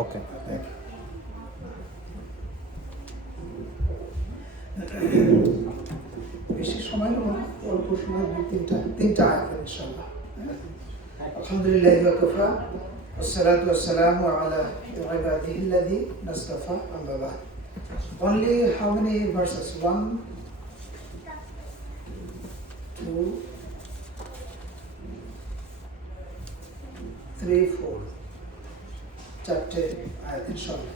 ওকে। বেশি সময় নেব না, অল্প সময় তিনটা আয়াত ইনশাআল্লাহ। আলহামদুলিল্লাহি ওয়া কাফা ওয়াসসালাতু ওয়াসসালামু আলা ইবাদিহি আল্লাযী নাসতাফা আম্মা বা'দ। Only how many verses? 1, 2, 3, 4 চারটে আয়াত ইনশাআল্লাহ।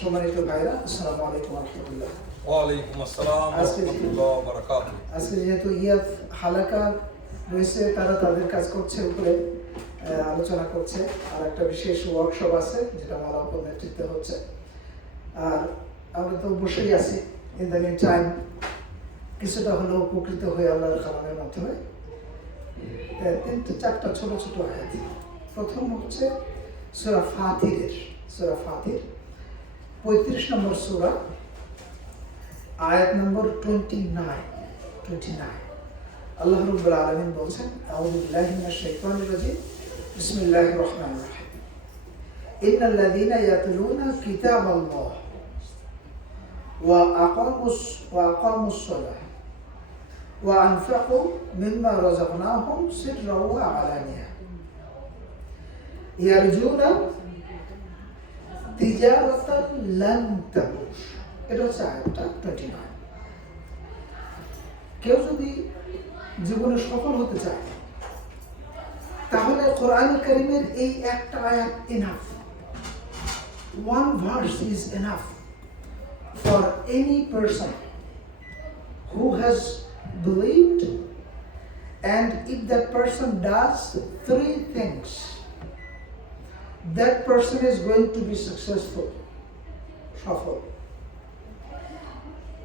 সম্মানিত ভাইরা, আসসালামু আলাইকুম ওয়া রাহমাতুল্লাহ। ওয়ালাইকুম আসসালাম ওয়া রাহমাতুল্লাহি ওয়া বারাকাতুহু। আজকে যেহেতু ইয়াদ হালাকা রয়েছে, তারা তাদের কাজ করছে, উপরে আলোচনা করছে, আর একটা বিশেষ ওয়ার্কশপ আছে যেটা মালাপুর নেতৃত্বে হচ্ছে। আর আমরা তো বসেই আছি, ইন দ্য মিন টাইম কিছুটা হলেও উপকৃত হয়ে আল্লাহর কালামের মাধ্যমে। চারটা ছোট ছোট আয়াত। প্রথম হচ্ছে সূরা ফাতিরের, সূরা ফাতির 35 নম্বর সূরা, আয়াত নম্বর 29। আল্লাহ রাব্বুল আলামিন বলছেন, আউযু বিল্লাহি মিনাশ শাইতানির রাজিম, বিসমিল্লাহির রহমানির রহিম। ইন্নাল্লাযীনা ইয়াতলুনা কিতাবাল্লাহ ওয়া আকামুস সালাহ ওয়া আনফাকু মিম্মা রাযাকনাহুম সিররাও ওয়া আলানিয়া ইয়ারজুনা তিজারাতান লান তাবুর। এটা হচ্ছে আয়াতটা 29। কেউ যদি জীবনে সফল হতে চায় তাহলে কোরআন কারীমের এই একটা আয়াত enough. One verse is enough for any person who has believed, and if that person does 3 things, that person is going to be successful, সফল।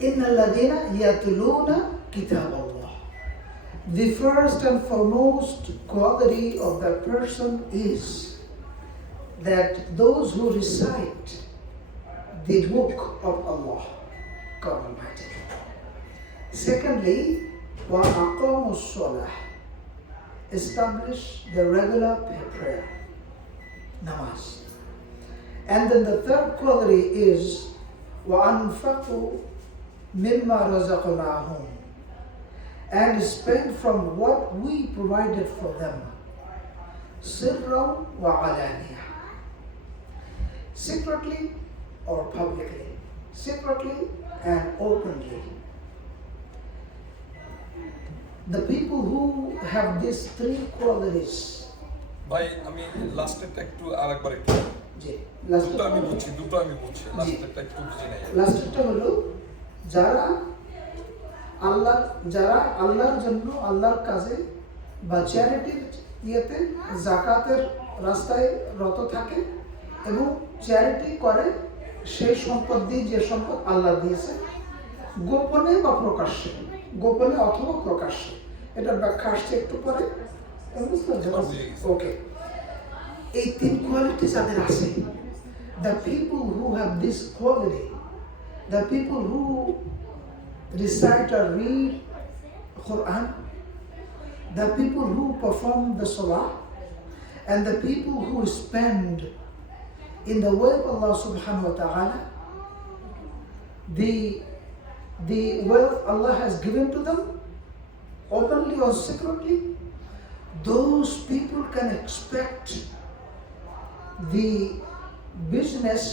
ইন্নাল্লাযীনা ইয়াতলুনা কিতাবাল্লাহ, the first and foremost quality of that person is that those who recite the book of Allah, God Almighty. Secondly, wa aqamus salah, establish the regular prayer, namaz. And then the third quality is wa anfaqu mimma razaqnahum, and spend from what we provided for them, sirran wa alaniya, secretly or publicly, secretly and openly. The people who have these 3 qualities, ভাই আমি লাস্টেরটা একটু আরেকবার একটু যে দুটো আমি বুঝছি লাস্টেরটা একটু বুঝি নাই। লাস্টটা হলো যারা আল্লাহর জন্য, আল্লাহর কাজে বা চ্যারিটির ইয়েতে, যাকাতের রাস্তায় রত থাকে এবং চ্যারিটি করে সেই সম্পদ দিয়ে, যে সম্পদ আল্লাহ দিয়েছে, গোপনে বা প্রকাশ্যে, গোপনে অথবা প্রকাশ্যে। এটার ব্যাখ্যা আসছে একটু পরে। ওকে, এই 3 কোয়ালিটি যাদের আছে, the people who have this quality, the people who recite or read Quran, the people who perform the salah, and the people who spend in the way of Allah subhanahu wa ta'ala, the wealth Allah has given to them, openly or secretly, those people can expect the business,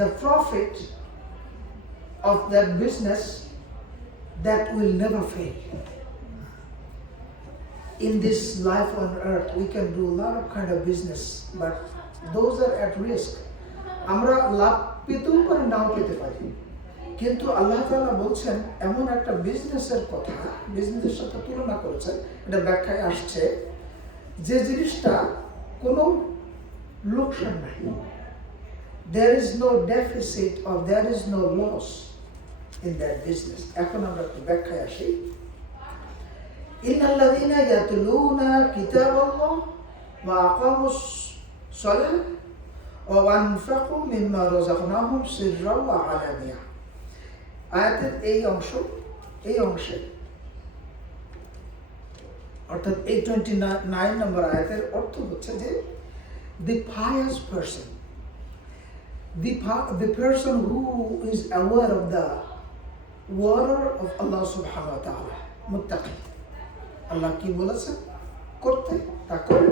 the profit of that business that will never fail. In this life on earth, we can do a lot of kind of business, but those are at risk. আমরা লাভ পেতেও পারি, নাও পেতে পারি, কিন্তু আল্লাহ তাআলা বলছেন এমন একটা বিজনেসের কথা, বিজনেসের সাথে তুলনা করেছেন। এটা ব্যাখ্যায় আসছে যে জিনিসটা কোনো লোকসান নাই, there is no deficit or there is no loss in that business. এখন আমরা একটু ব্যাখ্যায় আসি। ইন্নাল্লাযীনা ইয়াতলুনা কিতাবাল্লাহ ওয়া আকামুস সালাহ ওয়া আনফাকু মিম্মা রাযাকনাহুম সিররাও ওয়া আলানিয়া। আয়াতের এই অংশে অর্থাৎ এই 29 নম্বর আয়াতের অর্থ হচ্ছে যে the pious person, the person who is aware of the order of Allah subhanahu wa ta'ala, muttaqi. Allah কি বলেছেন করতে তা করে,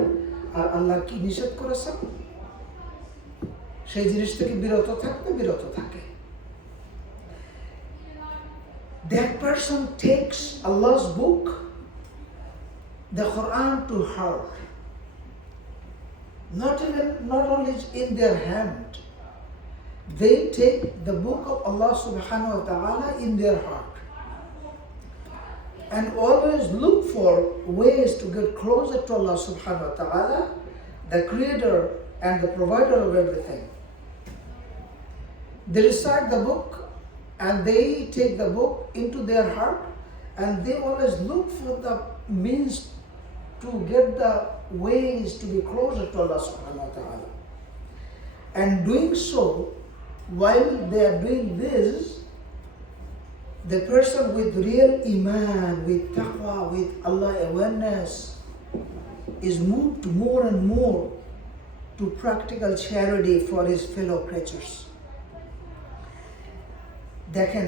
আর আল্লাহ কি নিষেধ করেছেন সেই জিনিস থেকে বিরত থাকে। That person takes Allah's book, the Quran, to heart. Not only in their hand, they take the book of Allah subhanahu wa ta'ala in their heart and always look for ways to get closer to Allah subhanahu wa ta'ala, the creator and the provider of everything. They recite the book and they take the book into their heart, and they always look for the means to get the ways to be closer to Allah subhanahu wa ta'ala. And doing so, while they are doing this, the person with real iman, with taqwa, with Allah awareness is moved more and more to practical charity for his fellow creatures. দেখেন,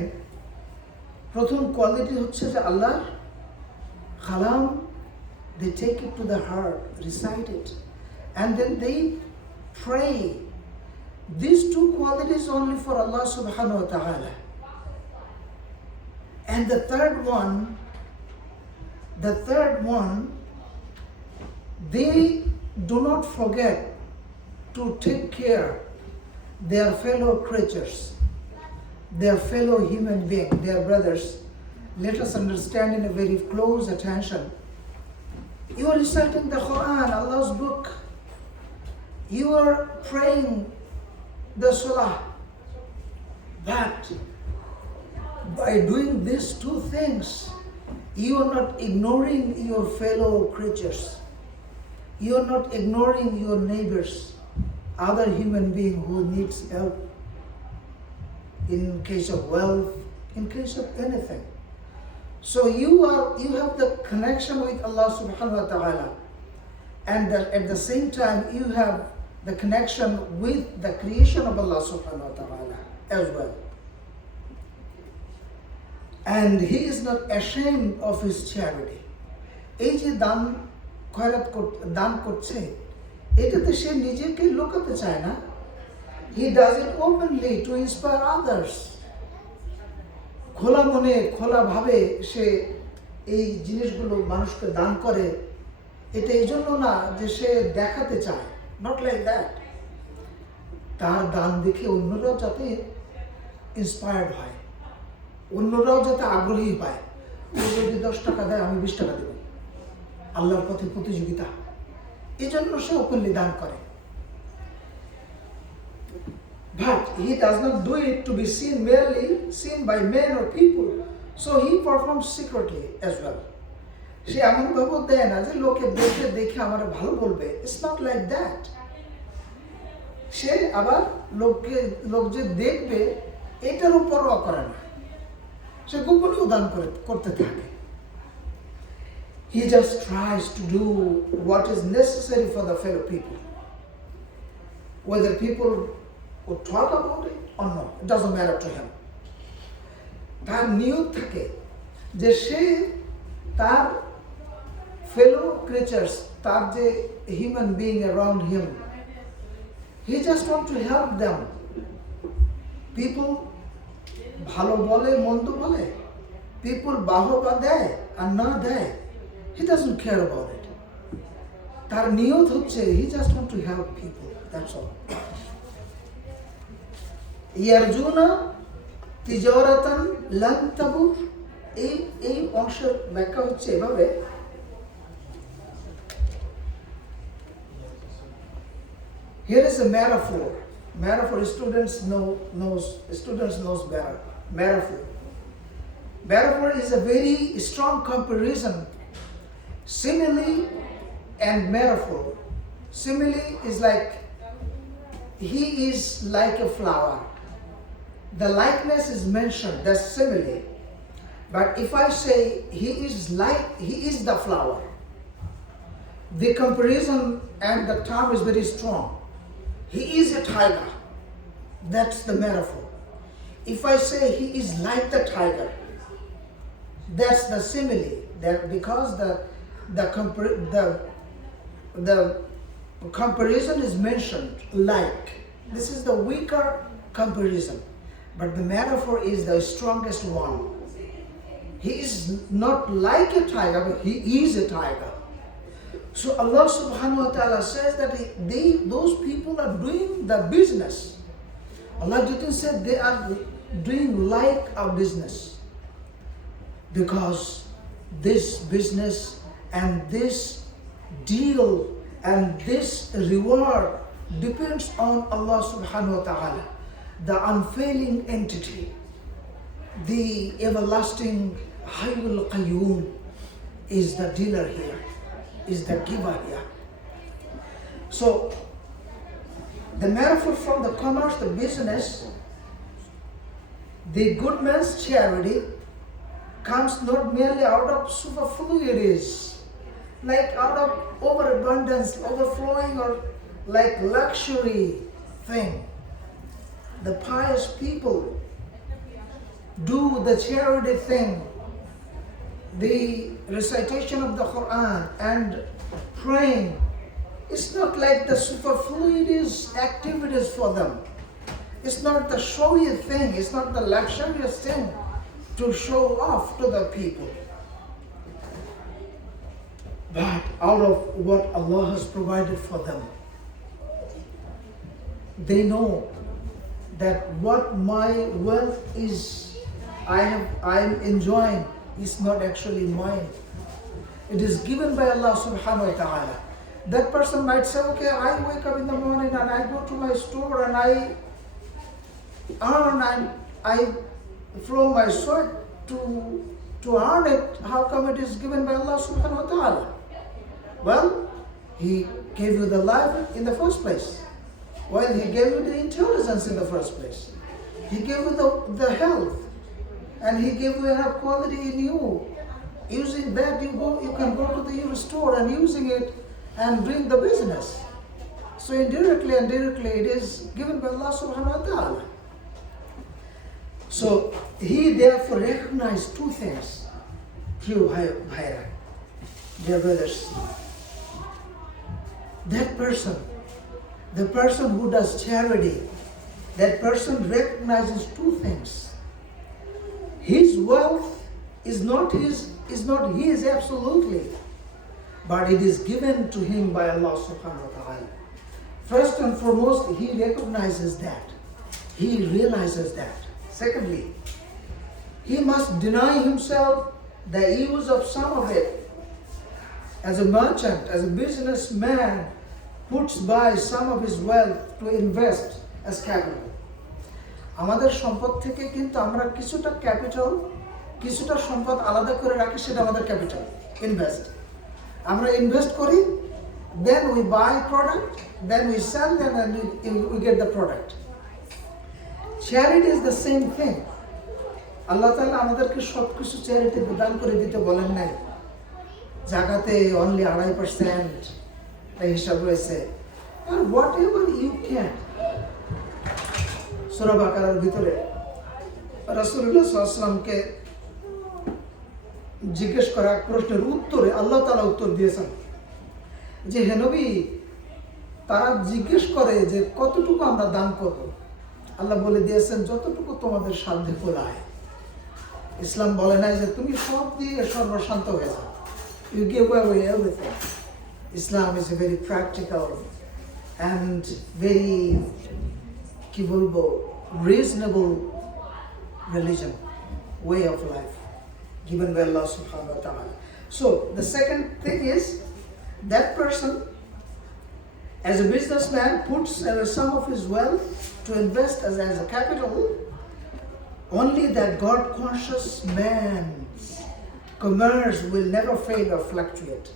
প্রথম কোয়ালিটি হচ্ছে যে আল্লাহর কালাম, they take it to the heart, recite it, and then they pray. These two qualities only for Allah subhanahu wa ta'ala. And the third one, they do not forget to take care their fellow creatures, their fellow human being, their brothers. Let us understand in a very close attention. You are reciting the Quran, Allah's book. You are praying the Salah. But by doing these two things, you are not ignoring your fellow creatures. You are not ignoring your neighbors, other human being who needs help in case of wealth, in case of anything. So you have the connection with Allah subhanahu wa ta'ala, and at the same time you have the connection with the creation of Allah subhanahu wa ta'ala as well. And he is not ashamed of his charity. এই যে দান করছে, এটাতে সে নিজেকে লুকাতে চায় না। He does it openly to inspire others. খোলা মনে, খোলা ভাবে সে এই জিনিসগুলো মানুষকে দান করে। এটা এই জন্য না যে সে দেখাতে চায়, not like that. তার দান দেখে অন্যরাও যাতে ইন্সপায়ার্ড হয়, অন্যরাও যাতে আগ্রহী হয়। ও যদি 10 টাকা দেয়, আমি 20 টাকা দেব, আল্লাহর পথে প্রতিযোগিতা। এই জন্য সে ওপেনলি দান করে। But he does not do it to be merely seen by men or people. So he performs secretly as well. সে এমন ভাবে দেয় না যে লোকে দেখে আমার ভালো বলবে। It's not like that. সে আবার লোক যে দেখবে এটার উপরও করে না, সে গোপনেও দান করতে থাকে। He just tries to do what is necessary for the fellow people. Whether people would talk about it or not, it doesn't matter to him. তার নিয়ত থাকে যে সে তার fellow creatures, তার যে human being around him, he just wants to help them. People ভালো বলে মন্দ বলে, people বাহবা দেয় আর না দেয়, he doesn't care about it. তার নিয়ত হচ্ছে he just wants to help people, that's all. ইয়ারজুনা তিজারাতান লান তাবুর, এই অংশের ব্যাখ্যা হচ্ছে এভাবে। Here is a metaphor. Students knows better. Metaphor is a very strong comparison. Simile and metaphor. Simile is like, he is like a flower. The likeness is mentioned, that's simile. But if I say he is the flower, the comparison and the term is very strong. he is a tiger. That's the metaphor. If I say he is like the tiger, that's the simile. That because the comparison is mentioned like. This is the weaker comparison, but the metaphor is the strongest one. He is not like a tiger, but he is a tiger. So Allah subhanahu wa ta'ala says that those people are doing the business. Allah didn't say they are doing like a business, because this business and this deal and this reward depends on Allah subhanahu wa ta'ala, the unfailing entity, the everlasting Hayyul Qayyum is the dealer here, is the giver here. So the metaphor from the commerce, the business, the good man's charity comes not merely out of superfluities, like out of overabundance, overflowing, or like luxury thing. The pious people do the charity thing, the recitation of the Quran and praying. It's not like the superfluities activities for them. It's not the showy thing, it's not the luxurious thing to show off to the people. But out of what Allah has provided for them, they know that what my wealth is, I am enjoying, is not actually mine. It is given by Allah subhanahu wa ta'ala. That person might say, okay, I wake up in the morning and I go to my store and I earn and I flow my sweat to earn it. How come it is given by Allah subhanahu wa ta'ala? Well, He gave you the life in the first place. Well, He gave you the intelligence in the first place. He gave you the health. And He gave you enough quality in you. Using that, you can go to the store and using it and doing the business. So indirectly and directly, it is given by Allah subhanahu wa ta'ala. So He therefore recognized two things. Few Bhaira, dear brothers. That person, the person who does charity, that person recognizes two things. His wealth is not his absolutely, but it is given to him by Allah subhanahu wa ta'ala. First and foremost, he recognizes that. He realizes that. Secondly, he must deny himself the use of some of it. As a merchant, as a businessman, puts by some of his wealth to invest as capital. আমাদের সম্পদ থেকে কিন্তু আমরা কিছুটা ক্যাপিটাল, কিছুটা সম্পদ আলাদা করে রাখি, সেটা আমাদের ক্যাপিটাল, ইনভেস্ট। আমরা ইনভেস্ট করি, then we buy product, then we sell them and we get the product. Charity is the same thing. আল্লাহ তাআলা আমাদেরকে সবকিছু চ্যারিটি দান করে দিতে বলেন নাই। জাকাতে only 2.5% এই হিসাব রয়েছে। And whatever you can. সূরা বাকারার ভিতরে রাসূলুল্লাহ সাল্লাল্লাহু আলাইহি ওয়াসাল্লামকে জিজ্ঞেস করা প্রশ্নের উত্তরে আল্লাহ তাআলা উত্তর দিয়েছেন যে হে নবী, তারা জিজ্ঞেস করে যে কতটুকু আমরা দান করব। আল্লাহ বলে দিয়েছেন যতটুকু তোমাদের সাধ্যে কোলায়। ইসলাম বলে নাই যে তুমি সব দিয়ে সর্বশান্ত হয়ে যাও। You give away everything. Islam is a very practical and very reasonable religion, way of life given by Allah subhanahu wa ta'ala. So the second thing is that person as a businessman puts some of his wealth to invest as a capital. Only that God conscious man's commerce will never fail or fluctuate.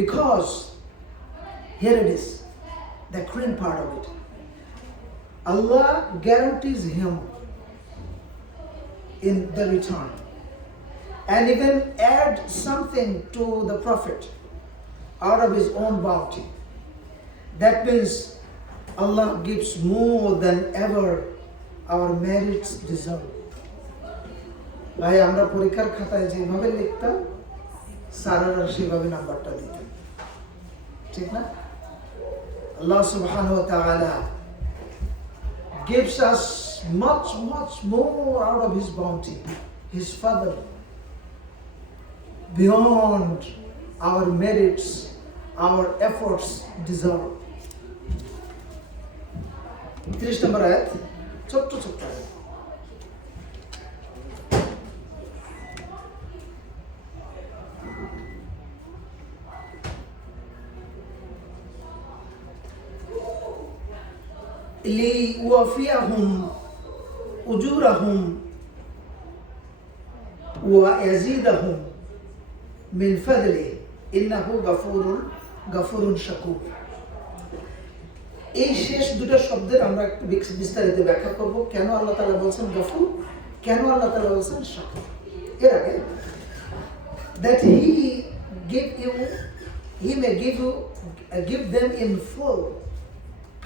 Because here it is, the cream part of it. Allah guarantees him in the return and even add something to the profit out of his own bounty. That means Allah gives more than ever our merits deserve. ভাই আমরা পরীক্ষার খাতায় যেভাবে লিখতাম স্যারেরা সেভাবে নাম্বারটা দিতেন, ঠিক না? Allah subhanahu wa ta'ala gives us much more out of His bounty, His fadl, beyond our merits, our efforts deserve. 30 নম্বর আয়াত, ছোট্ট আয়াত। ليوفيهم أجورهم ويزيدهم من فضله إنه غفور شكور। এই শেষ দুটো শব্দের আমরা একটু বিস্তারিত ব্যাখ্যা করব, কেন আল্লাহ তাআলা বলছেন গফুর, কেন আল্লাহ তাআলা বলছেন শাকুর। এর আগে that he may give them in full,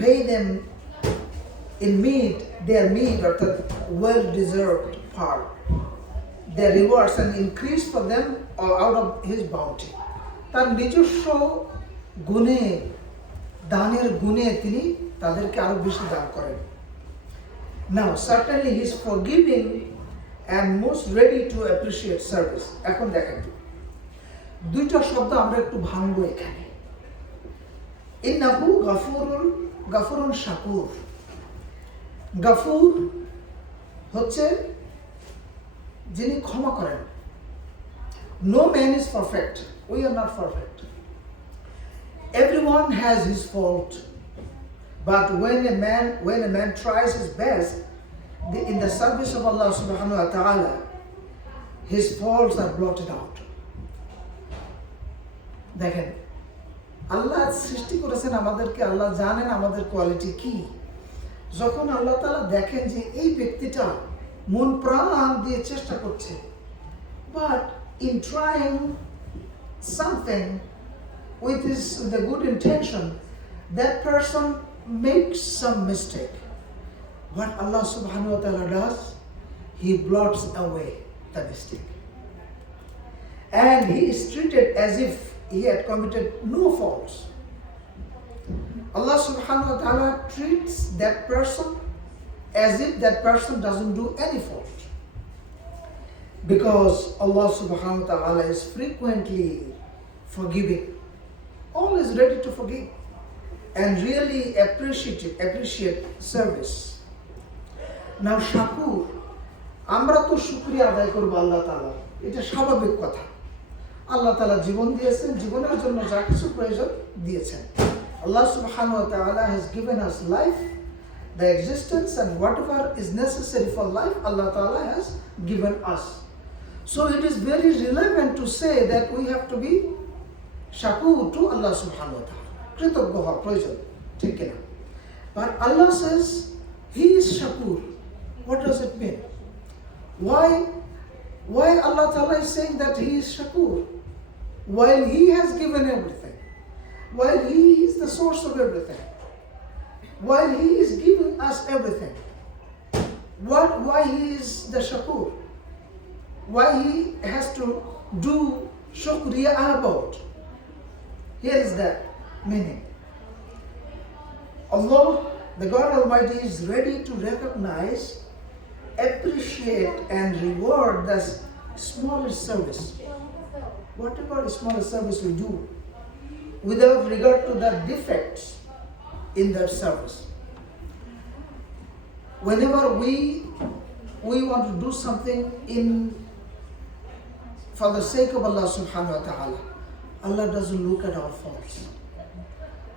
pay them in their meed, অর্থাৎ well deserved part, their rewards, and increase for them out of His bounty. তার নিজস্ব গুণে, দানের গুণে তিনি তাদেরকে আরো বেশি দান করেন। Now certainly He is forgiving and most ready to appreciate service. এখন দেখেন দুইটা শব্দ আমরা একটু ভাঙবো এখানে। ইন্নাহু গাফুরুন শাকুর। গাফুর হচ্ছে যিনি ক্ষমা করেন। No man is perfect. We are not perfect. Everyone has his fault. But when a man tries his best in the service of Allah subhanahu wa ta'ala, his faults are blotted out. দেখেন, আল্লাহ সৃষ্টি করেছেন আমাদেরকে, আল্লাহ জানেন আমাদের কোয়ালিটি কি। যখন আল্লাহ তাআলা দেখেন যে এই ব্যক্তিটা মন প্রাণ দিয়ে চেষ্টা করছে, but in trying something with the good intention, that person makes some mistake. What Allah subhanahu wa ta'ala does, He blots away the mistake. And He is treated as if he had committed no faults. Allah subhanahu wa ta'ala treats that person as if that person doesn't do any fault. Because Allah subhanahu wa ta'ala is frequently forgiving, always ready to forgive, and really appreciate service. Now shakur, আমরা তো শুকরিয়া আদায় করব আল্লাহ তাআলা, এটা স্বাভাবিক কথা। আল্লাহ তাআলা জীবন দিয়েছেন, জীবনের জন্য যা কিছু প্রয়োজন দিয়েছেন। Allah subhanahu wa ta'ala has given us life, the existence, and whatever is necessary for life, Allah ta'ala has given us. So it is very relevant to say that we have to be shakur to Allah subhanahu wa ta'ala. কৃতজ্ঞ হওয়া প্রয়োজন, ঠিক কিনা? But Allah says He is shakur. What does it mean? Why Allah ta'ala is saying that He is shakur while He has given everything, while He is the source of everything, while He is giving us everything? Why He is the shakur? Why He has to do shukriya about? Here is the meaning. Allah, the God Almighty, is ready to recognize, appreciate, and reward the smallest service, whatever smallest service we do, without regard to the defects in that service. Whenever we want to do something for the sake of Allah subhanahu wa ta'ala, Allah doesn't look at our faults.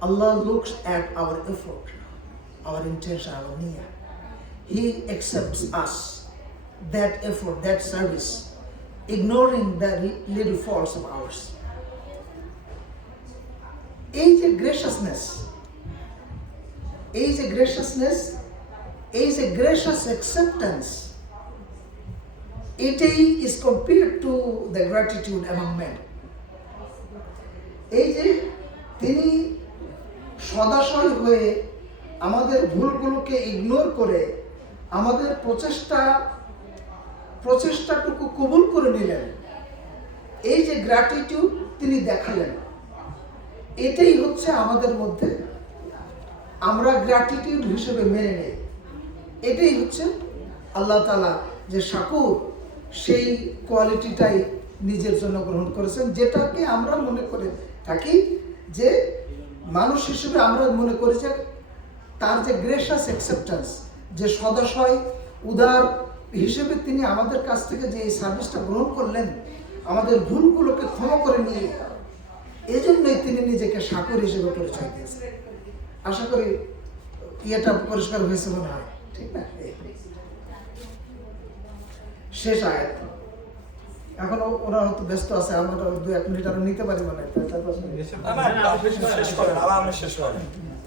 Allah looks at our effort, our intention, our niyyah. He accepts us, that effort, that service, ignoring the little faults of ours. এই যে graciousness, এই যে gracious acceptance, এটাই is compared to the gratitude among men. এই যে তিনি সদাশয় হয়ে আমাদের ভুলগুলোকে ইগনোর করে আমাদের প্রচেষ্টাটুকু কবুল করে নিলেন, এই যে গ্র্যাটিটিউড তিনি দেখালেন, এটাই হচ্ছে আমাদের মধ্যে আমরা গ্র্যাটিটিউড হিসেবে মেনে নেই। এটাই হচ্ছে আল্লাহ তাআলা যে শাকুর, সেই কোয়ালিটিটাই নিজের জন্য গ্রহণ করেছেন, যেটাকে আমরা মনে করে থাকি যে মানুষ হিসেবে আমরা মনে করি যে তার যে গ্রেশাস অ্যাকসেপ্টেন্স, যে সদাশয় উদার হিসেবে তিনি আমাদের কাছ থেকে যে এই সার্ভিসটা গ্রহণ করলেন, আমাদের ভুলগুলোকে ক্ষমা করে নিয়ে, এজন্যই তিনি নিজেকে শাকুর হিসেবে পরিচয় দিয়েছেন। আশা করি ইয়েটা পরিষ্কার হয়েছে মনে হয়, ঠিক না? শেষ আয়াত। এখনো ওরা হয়তো ব্যস্ত আছে, আমরা 2-1 মিনিট আরো নিতে পারি মনে হয়। আপনি শেষ করেন, আরামে শেষ করেন,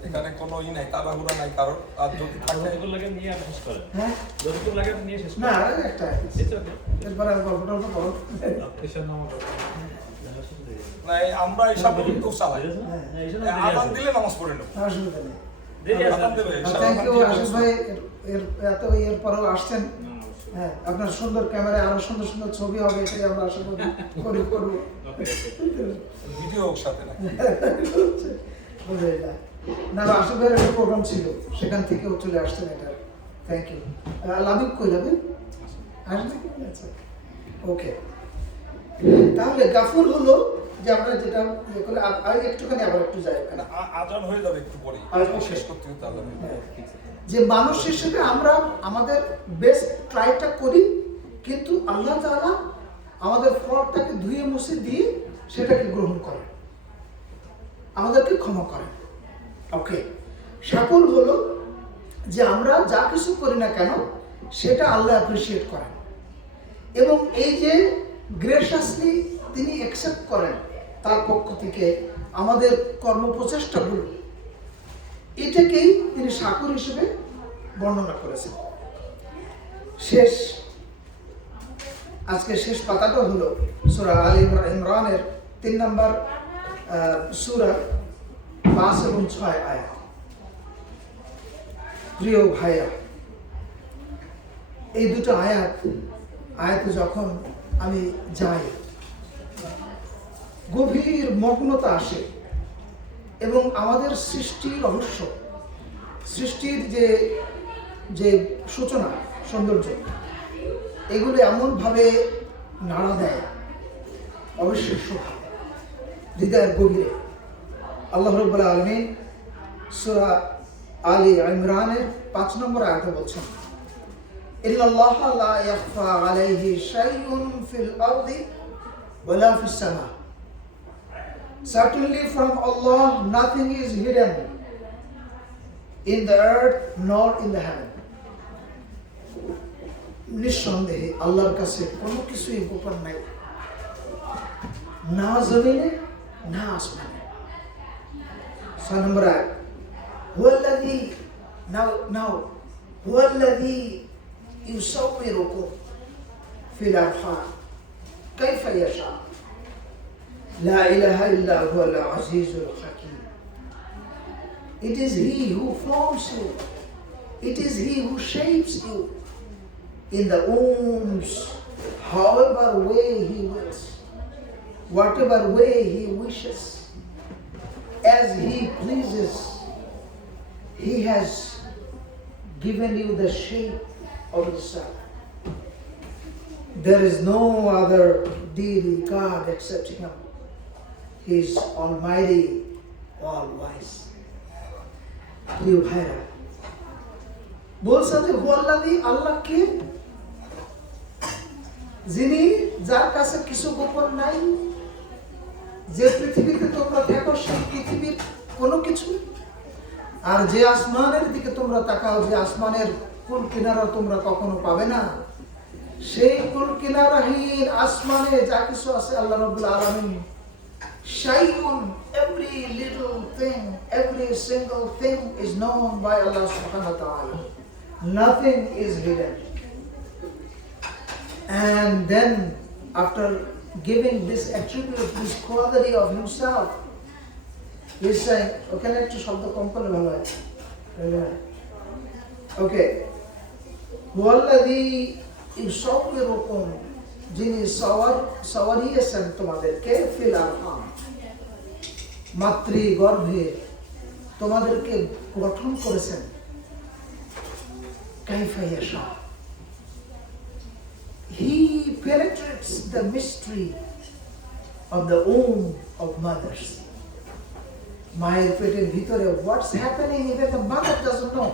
এখানে কোনো ই নাই, তাড়াহুড়া নাই কারণ। আর যদি থাকে লাগে নিয়ে আপনি শেষ করেন। হ্যাঁ, যতটুকু লাগে নিয়ে শেষ না করেন। একটা এটা ওকে। এরপরে আর গল্পটা অল্প করো। এসব নাম না, আমরা এইসব তো চালাই, হ্যাঁ, আজান দিলে নামাজ পড়ে নেব, অসুবিধা নেই। দেরি আছে। আজান দেবে থ্যাংক ইউ আশিস ভাই, এত এরপরেও আসছেন। হ্যাঁ, আপনার সুন্দর ক্যামেরায় আরো সুন্দর সুন্দর ছবি হবে, এটাই আমরা আশা করি করবো। ভিডিও সাথে না। না, আশিস ভাইয়ের একটা প্রোগ্রাম ছিল, সেখান থেকেও চলে আসছেন। এটা থ্যাংক ইউ। লাবিব কই যাবেন? আসবে? আচ্ছা, ওকে। তাহলে গাফুর হলো যে আমরা যেটা ইয়ে করে, আর একটুখানি আবার একটু যাই ওখানে। আজান হয়ে যাবে একটু পরে, শেষ করতে হতে হবে। যে মানুষ হিসেবে আমরা আমাদের বেস্ট ট্রাইটা করি, কিন্তু আল্লাহ তাআলা আমাদের ফলটাকে ধুয়ে মুছে দিয়ে সেটাকে গ্রহণ করেন, আমাদেরকে ক্ষমা করেন। ওকে, শাকুর হলো যে আমরা যা কিছু করি না কেন সেটা আল্লাহ অ্যাপ্রিসিয়েট করেন, এবং এই যে গ্রেশাসলি তিনি অ্যাকসেপ্ট করেন তার পক্ষ থেকে আমাদের কর্মপ্রচেষ্টাগুলো, এটাকেই তিনি শাকুর হিসেবে বর্ণনা করেছেন। আজকে শেষ পাতাটা হলো সূরা আলে ইমরানের 3 নম্বর সূরা 5 এবং 6 আয়াত। প্রিয় ভাইরা, এই দুটো আয়াতে যখন আমি যাই, গভীর মগ্নতা আসে এবং আমাদের সৃষ্টির রহস্য, সৃষ্টির যে সূচনা, সৌন্দর্য, এগুলো এমনভাবে নাড়া দেয় অবিশ্বাস্য হৃদয়ের গভীরে। আল্লাহ রাব্বুল আলামিন সূরা আলে ইমরানের 5 নম্বর আয়াতে বলছেন, ইন্নাল্লাহা লা ইয়াখফা আলাইহি শাইউন ফিল আরদি ওয়ালা ফিস সামা। Certainly from Allah nothing is hidden in the earth nor in the heaven. নিঃসন্দেহে আল্লাহর কাছে কোনো কিছুই গোপন নাই, না জমিনে না আসমানে। 6 নম্বর আয়াত, হুয়াল্লাযী নাও হুয়াল্লাযী ইউসাউবিরুকুম ফিল আরহাম কাইফা ইয়াশা লা ইলাহা ইল্লা হুয়াল আজিজুল হাকীম। It is He who forms you. It is He who shapes you in the wombs, however way He wills, whatever way He wishes, as He pleases. He has given you the shape of Himself. There is no other deity God except Him. He is Almighty, all-wise. প্রিয় ভাইরা, বলছে যে হুয়াল্লাযী, আল্লাহ কে? যিনি, যার কাছে কিছু গোপন নাই। যে পৃথিবীতে তোমরা দেখো সেই পৃথিবীর কোনো কিছু, আর যে আসমানের দিকে তোমরা তাকাও, যে আসমানের কুল কিনারা তোমরা কখনো পাবে না, সেই কুল কিনারাহীন আসমানে যা কিছু আছে আল্লাহ রাব্বুল আলামিন Shay'un, every little thing, every single thing is known by Allah subhanahu wa ta'ala. Nothing is hidden. And then after giving this attribute, this quality of Himself, He's saying, ওখানে একটু শব্দ কম করলে ভালো হয়। ওকে, ওয়াল্লাযী ইউসাউবিরুকুম, যিনি সওয়ারিয়েছেন তোমাদেরকে ফিল আরহাম, মাতৃগর্ভে তোমাদেরকে গঠন করেছেন, কাইফা ইয়াশা। He penetrates the mystery of the womb of mothers. মায়ের পেটের ভিতরে what's happening, even the mother doesn't know.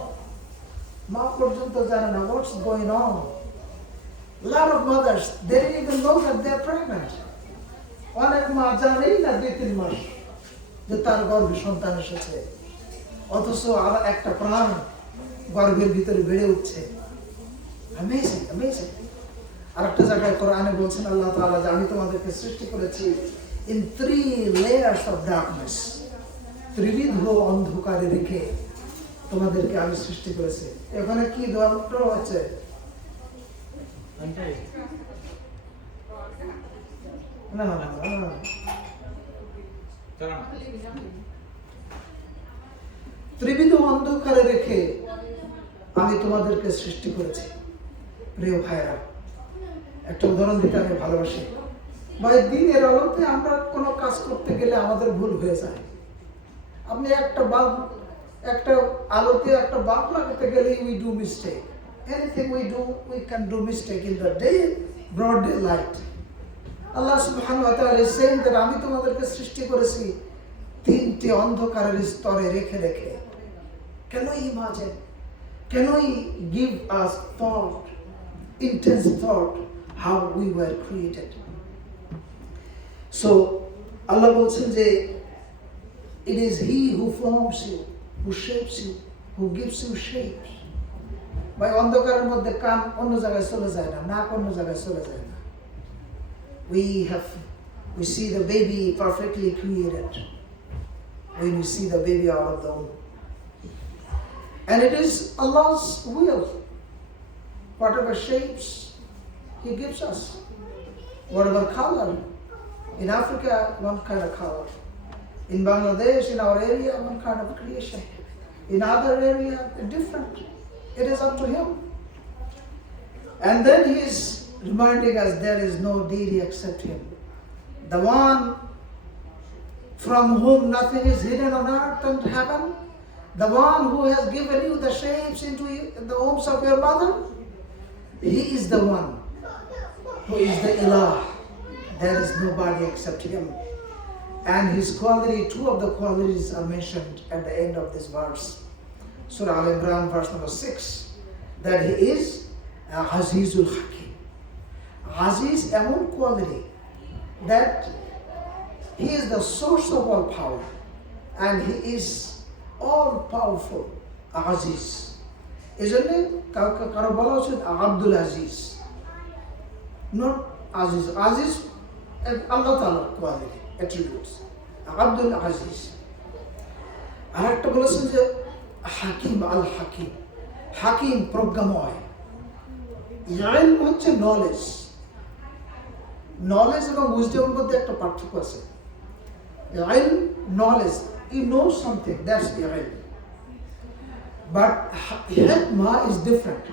মা পর্যন্ত জানে না what's going on. A lot of mothers, they didn't even know that they're pregnant. অনেক মা জানেই না 2-3 মাস যে তার গর্ভে সন্তান এসেছে, অথচ আর একটা প্রাণ গর্ভের ভিতরে বেড়ে উঠছে। Amazing, amazing. আরেকটা জায়গায় কোরআনে বলছেন আল্লাহ তাআলা যে আমি তোমাদেরকে সৃষ্টি করেছি in 3 layers of darkness, ত্রিবিধ অন্ধকারে রেখে তোমাদেরকে আমি সৃষ্টি করেছি। এখানে কি ধর্ম হচ্ছে? না না না না, ত্রিবিধ অন্ধকারে রেখে আমি তোমাদেরকে সৃষ্টি করেছি। প্রিয় ভাইরা, একটা উদাহরণ দিতে আমি ভালোবাসি। ভাই, দিনের আলোতে আমরা কোনো কাজ করতে গেলে আমাদের ভুল হয়ে যায়। আপনি একটা আলোতে একটা বাল্ব লাগাতে গেলে we do mistake. Anything we do, we can do mistake in the day, broad daylight. Allah subhanahu wa ta'ala is saying that আমি তোমাদেরকে সৃষ্টি করেছি 3টে অন্ধকারের স্তরে রেখে রেখে। Can we imagine? Can we give us thought, intense thought, how we were created? So Allah বলছেন যে it is He who forms you, who shapes you, who gives you shapes. ভাই, অন্ধকারের মধ্যে কান অন্য জায়গায় চলে যায় না, নাক অন্য জায়গায় চলে যায় না। We see the baby perfectly created when we see the baby out of the womb. And it is Allah's will. Whatever shapes He gives us, whatever color. In Africa, one kind of color. In Bangladesh, in our area, one kind of creation. In other area, different. It is up to Him. And then He is reminding us there is no deity except Him. The one from whom nothing is hidden on earth and heaven. The one who has given you the shapes into the wombs of your mother. He is the one who is the Ilah. There is nobody except Him. And His quality, 2 of the qualities are mentioned at the end of this verse. Surah Al-Imran, verse number 6, that He is Azizul Hakim. Aziz, emun quality that He is the source of all power and He is all powerful. Aziz. এজন্য কারো বলা উচিত আব্দুল Aziz, not Aziz. Aziz, আল্লাহ তাআলার quality, attributes. Abdul আজিজ। আরেকটা বলেছেন যে হাকিম, আল হাকিম। হাকিম প্রজ্ঞাময়। ইলম হচ্ছে নলেজ। নলেজ এবং উইজডমের মধ্যে একটা পার্থক্য আছে। ইলম, knowledge, you know something, that's ilm. But hikmah is different.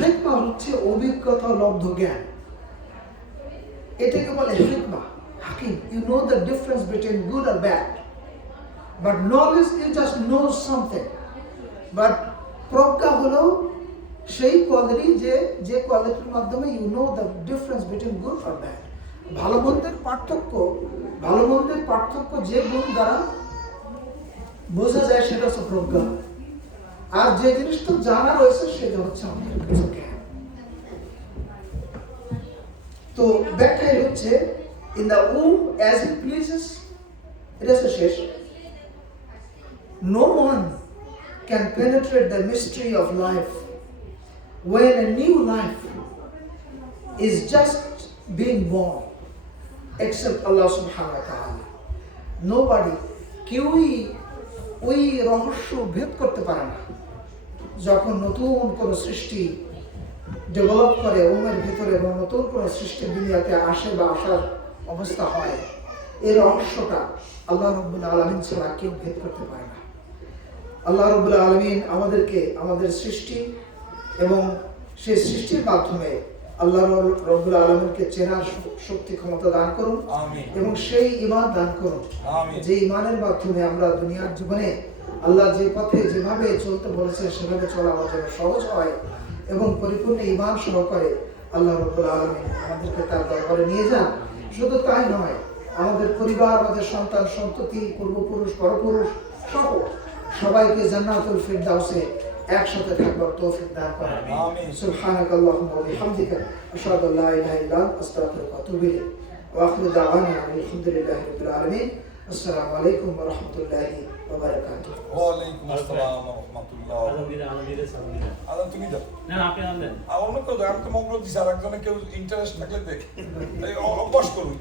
Hikmah হচ্ছে অভিজ্ঞতা লব্ধ জ্ঞান। এটাকে বলে hikmah, hakim. You know the difference between good or bad. But knowledge, you just know something. But প্রজ্ঞা হলো সেই কোয়ালিটি যে কোয়ালিটির মাধ্যমে you know the difference between good or bad. ভালো মন্দের পার্থক্য যে গুণ দ্বারা বোঝা যায় সেটা হচ্ছে প্রজ্ঞা। আর যে জিনিসটা জানা রয়েছে সেটা হচ্ছে আমাদের কাছে জ্ঞান। তো ব্যাখ্যায় হচ্ছে in the womb as He pleases, এটা হচ্ছে শেষ। No one can penetrate the mystery of life when a new life is just being born except Allah subhanahu wa ta'ala. Nobody, কেউই ওই রহস্য ভেদ করতে পারে না। যখন নতুন কোনো সৃষ্টি ডেভেলপ করে ওমের ভিতরে এবং নতুন কোনো সৃষ্টি দুনিয়াতে আসে বা আসার অবস্থা হয়, এই রহস্যটা আল্লাহ রাব্বুল আলামিন ছাড়া কেউ ভেদ করতে পারে না। আল্লাহ রাব্বুল আলামিন আমাদেরকে আমাদের সৃষ্টি এবং সেই সৃষ্টির মাধ্যমে আল্লাহ রাব্বুল আলামিনকে চেনার শক্তি ক্ষমতা দান করুন আমিন। এবং সেই ঈমান দান করুন আমিন। যে ঈমানের মাধ্যমে আমরা দুনিয়ার জীবনে আল্লাহ যে পথে যেভাবে চলতে বলেছে সেভাবে চলা আমাদের জন্য সহজ হয় এবং পরিপূর্ণ ঈমান সহকারে আল্লাহ রাব্বুল আলামিন আমাদেরকে তার দরবারে নিয়ে যান। শুধু তাই নয়, আমাদের পরিবার, আমাদের সন্তান সন্ততি, পূর্বপুরুষ, পরপুরুষ সহ সবাইকে জান্নাতুল ফিরদাউসে একসাথে থাকবার তৌফিক দান করেন। আমিন। সুবহানাকাল্লাহুম্মা ওয়া বিহামদিকা আশহাদু আল্লা ইলাহা ইল্লা আনতা আস্তাগফিরুকা ওয়া আতুবু ইলাইক ওয়া আখিরু দাওয়ানা আলহামদুলিল্লাহি রাব্বিল আলামিন। আসসালামু আলাইকুম ওয়া রাহমাতুল্লাহি ওয়া বারাকাতুহু। ওয়ালাইকুম আসসালাম ওয়া রাহমাতুল্লাহ। আদান তুমি দাও। না আপনি আনলেন আর অন্য কেউ দাও, আমি তো মঙ্গল দিছি, আর একজনে কেউ ইন্টারেস্ট থাকলে দেখ, এই অভ্যাস করুন।